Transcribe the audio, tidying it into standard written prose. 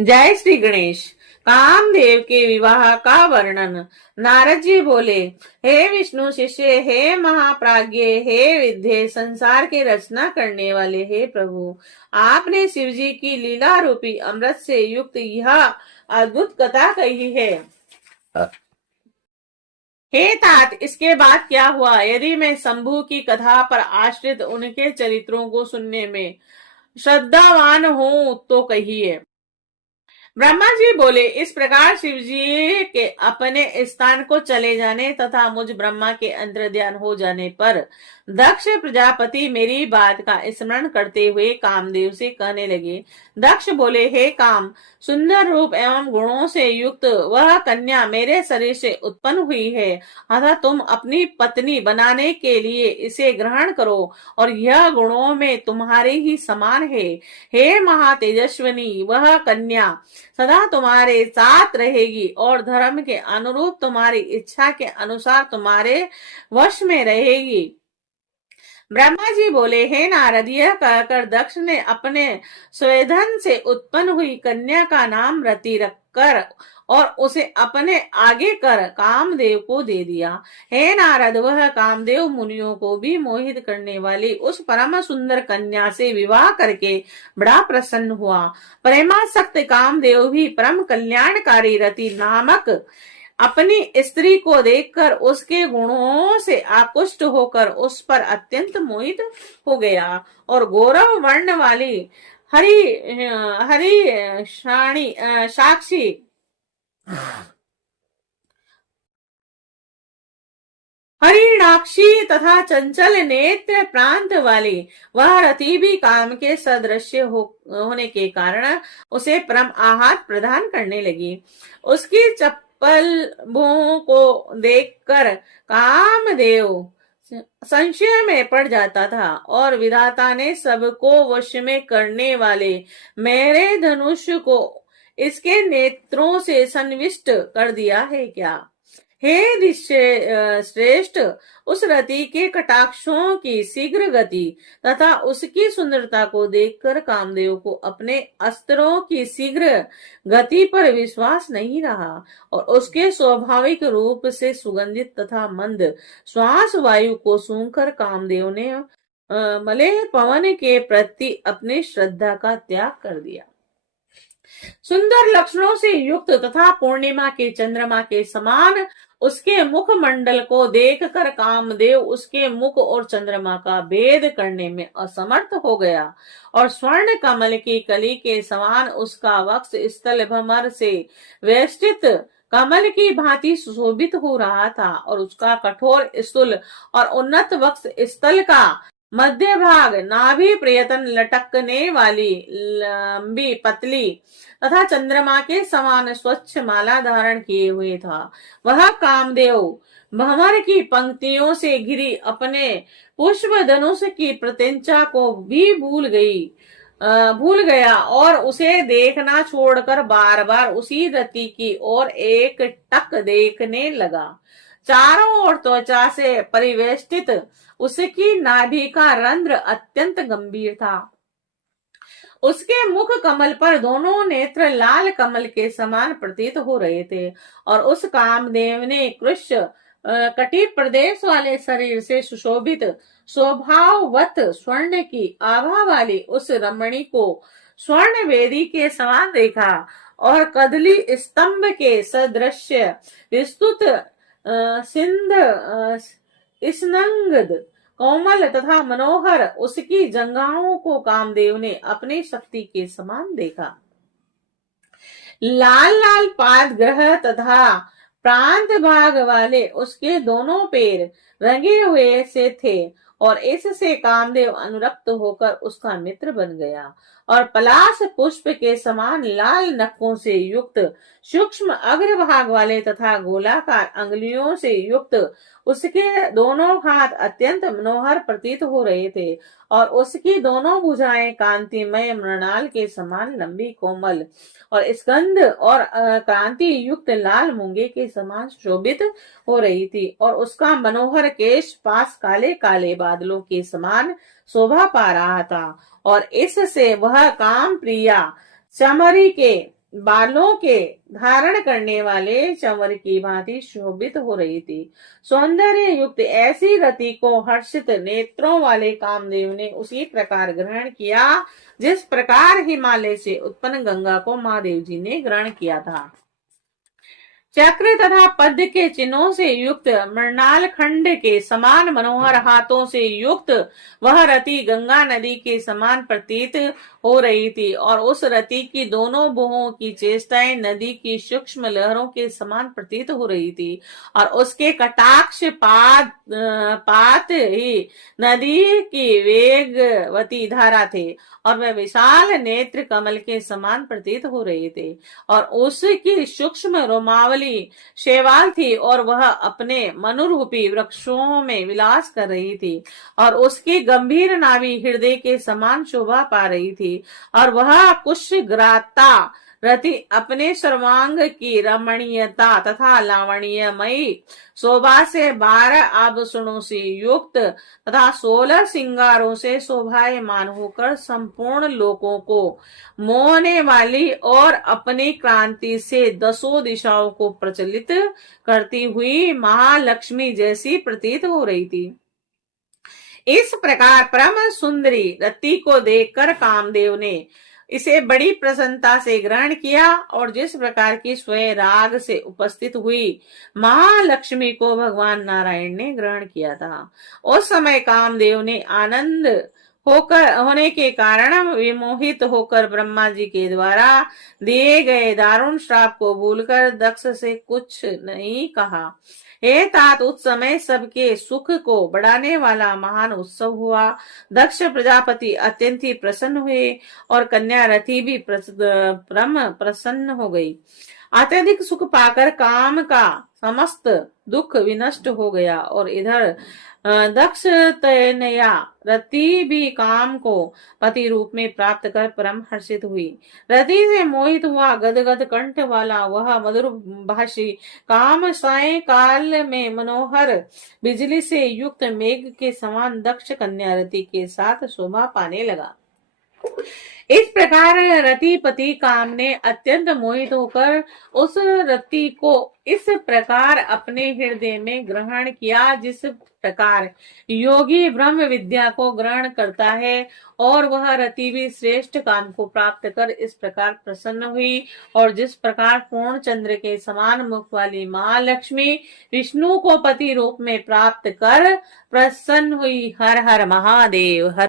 जय श्री गणेश। कामदेव के विवाह का वर्णन। नारद जी बोले, हे विष्णु शिष्य, हे महाप्राज्ञ, हे विद्ये, संसार की रचना करने वाले, हे प्रभु, आपने शिव जी की लीला रूपी अमृत से युक्त यह अद्भुत कथा कही है। हे तात, इसके बाद क्या हुआ? यदि मैं शंभु की कथा पर आश्रित उनके चरित्रों को सुनने में श्रद्धावान हूं तो कहिए। ब्रह्मा जी बोले, इस प्रकार शिव जी के अपने स्थान को चले जाने तथा मुझ ब्रह्मा के अंतर्ध्यान हो जाने पर दक्ष प्रजापति मेरी बात का स्मरण करते हुए कामदेव से कहने लगे। दक्ष बोले, हे काम, सुंदर रूप एवं गुणों से युक्त वह कन्या मेरे शरीर से उत्पन्न हुई है, अतः तुम अपनी पत्नी बनाने के लिए इसे ग्रहण करो और यह गुणों में तुम्हारे ही समान है। हे महातेजस्विनी, वह कन्या सदा तुम्हारे साथ रहेगी और धर्म के अनुरूप तुम्हारी इच्छा के अनुसार तुम्हारे वश में रहेगी। ब्रह्मा जी बोले, हे नारद, यह कहकर दक्ष ने अपने स्वेदन से उत्पन्न हुई कन्या का नाम रति रखकर और उसे अपने आगे कर कामदेव को दे दिया। हे नारद, वह कामदेव मुनियों को भी मोहित करने वाली उस परम सुंदर कन्या से विवाह करके बड़ा प्रसन्न हुआ। प्रेमासक्त कामदेव भी परम कल्याणकारी रति नामक अपनी स्त्री को देखकर उसके गुणों से आकुष्ट होकर उस पर अत्यंत मोहित हो गया और गौरव वर्ण वाली हरि हरि साक्षी हरिणाक्षी तथा चंचल नेत्र प्रांत वाली वह रति भी काम के सदृश्य होने के कारण उसे परम आहार प्रदान करने लगी। उसकी चप्पलों को देखकर कामदेव संशय में पड़ जाता था और विधाता ने सबको वश में करने वाले मेरे धनुष को इसके नेत्रों से संविष्ट कर दिया है क्या? हे श्रेष्ठ, उस रति के कटाक्षों की शीघ्र गति तथा उसकी सुंदरता को देखकर कामदेव को अपने अस्त्रों की शीघ्र गति पर विश्वास नहीं रहा और उसके स्वाभाविक रूप से सुगंधित तथा मंद श्वास वायु को सूंघकर कामदेव ने मलय पवन के प्रति अपनी श्रद्धा का त्याग कर दिया। सुंदर लक्षणों से युक्त तथा पूर्णिमा के चंद्रमा के समान उसके मुख मंडल को देखकर कामदेव उसके मुख और चंद्रमा का भेद करने में असमर्थ हो गया और स्वर्ण कमल की कली के समान उसका वक्ष स्थल भमर से वेष्टित कमल की भांति सुशोभित हो रहा था और उसका कठोर स्थूल और उन्नत वक्ष स्थल का मध्य भाग नाभि प्रयतन लटकने वाली लंबी पतली तथा चंद्रमा के समान स्वच्छ माला धारण किए हुए था। वह कामदेव भंवर की पंक्तियों से घिरी अपने पुष्प धनुष की प्रत्यंचा को भी भूल गया और उसे देखना छोड़कर बार बार उसी रति की ओर एक टक देखने लगा। चारों ओर त्वचा से परिवेष्टित उसकी नाभि का रंध्र अत्यंत गंभीर था। उसके मुख कमल पर दोनों नेत्र लाल कमल के समान प्रतीत हो रहे थे और उस कामदेव ने कृष्ण कटिप प्रदेश वाले शरीर से सुशोभित स्वभाववत स्वर्ण की आभा वाली उस रमणी को स्वर्ण वेदी के समान देखा और कदली स्तंभ के सदृश्य विस्तृत सिंध स्नग्ध कोमल तथा मनोहर उसकी जंघाओं को कामदेव ने अपनी शक्ति के समान देखा। लाल लाल पाद ग्रह तथा प्रांत भाग वाले उसके दोनों पैर रंगे हुए से थे और इससे कामदेव अनुरक्त होकर उसका मित्र बन गया और पलाश पुष्प के समान लाल नखों से युक्त सूक्ष्म अग्रभाग वाले तथा गोलाकार अंगुलियों से युक्त उसके दोनों हाथ अत्यंत मनोहर प्रतीत हो रहे थे और उसकी दोनों भुजाएं कांतिमय मृणाल के समान लंबी कोमल और स्कंद और क्रांति युक्त लाल मूंगे के समान शोभित हो रही थी और उसका मनोहर केश पास काले काले बादलों के समान शोभा पा रहा था और इससे वह काम प्रिया चमरी के बालों के धारण करने वाले चंवर की भांति शोभित हो रही थी। सौंदर्य युक्त ऐसी रति को हर्षित नेत्रों वाले कामदेव ने उसी प्रकार ग्रहण किया जिस प्रकार हिमालय से उत्पन्न गंगा को महादेव जी ने ग्रहण किया था। चक्र तथा पद्म के चिन्हों से युक्त मृणाल खंड के समान मनोहर हाथों से युक्त वह रति गंगा नदी के समान प्रतीत हो रही थी और उस रति की दोनों बुहों की चेष्टाएं नदी की सूक्ष्म लहरों के समान प्रतीत हो रही थी और उसके कटाक्ष पात ही नदी की वेगवती धारा थे और वह विशाल नेत्र कमल के समान प्रतीत हो रहे थे और उसकी सूक्ष्म रोमावली शेवाल थी और वह अपने मनुरूपी वृक्षों में विलास कर रही थी और उसकी गंभीर नाभि हृदय के समान शोभा पा रही थी और वह कुशग्राता रति अपने सर्वांग की रमणीयता तथा लावण्यमयी शोभा से 12 आभूषणों से युक्त तथा 16 सिंगारों से शोभायमान होकर संपूर्ण लोगों को मोहने वाली और अपनी क्रांति से 10 दिशाओं को प्रचलित करती हुई महालक्ष्मी जैसी प्रतीत हो रही थी। इस प्रकार परम सुंदरी रति को देखकर कामदेव ने इसे बड़ी प्रसन्नता से ग्रहण किया और जिस प्रकार की स्वयं राग से उपस्थित हुई महालक्ष्मी को भगवान नारायण ने ग्रहण किया था। उस समय कामदेव ने आनंद होने के कारण विमोहित होकर ब्रह्मा जी के द्वारा दिए गए दारुण श्राप को भूलकर दक्ष से कुछ नहीं कहा। हे तात, उस समय सबके सुख को बढ़ाने वाला महान उत्सव हुआ। दक्ष प्रजापति अत्यंत ही प्रसन्न हुए और कन्या रति भी प्रसन्न हो गई। अत्यधिक सुख पाकर काम का समस्त दुख विनष्ट हो गया और इधर दक्ष तनया रति भी काम को पति रूप में प्राप्त कर परम हर्षित हुई। रति से मोहित हुआ गदगद कंठ वाला वह मधुर भाषी काम साय काल में मनोहर बिजली से युक्त मेघ के समान दक्ष कन्या रति के साथ शोभा पाने लगा। इस प्रकार रतिपति काम ने अत्यंत मोहित होकर उस रति को इस प्रकार अपने हृदय में ग्रहण किया जिस प्रकार योगी ब्रह्म विद्या को ग्रहण करता है और वह रति भी श्रेष्ठ काम को प्राप्त कर इस प्रकार प्रसन्न हुई और जिस प्रकार पूर्ण चंद्र के समान मुख वाली महालक्ष्मी विष्णु को पति रूप में प्राप्त कर प्रसन्न हुई। हर हर महादेव। हर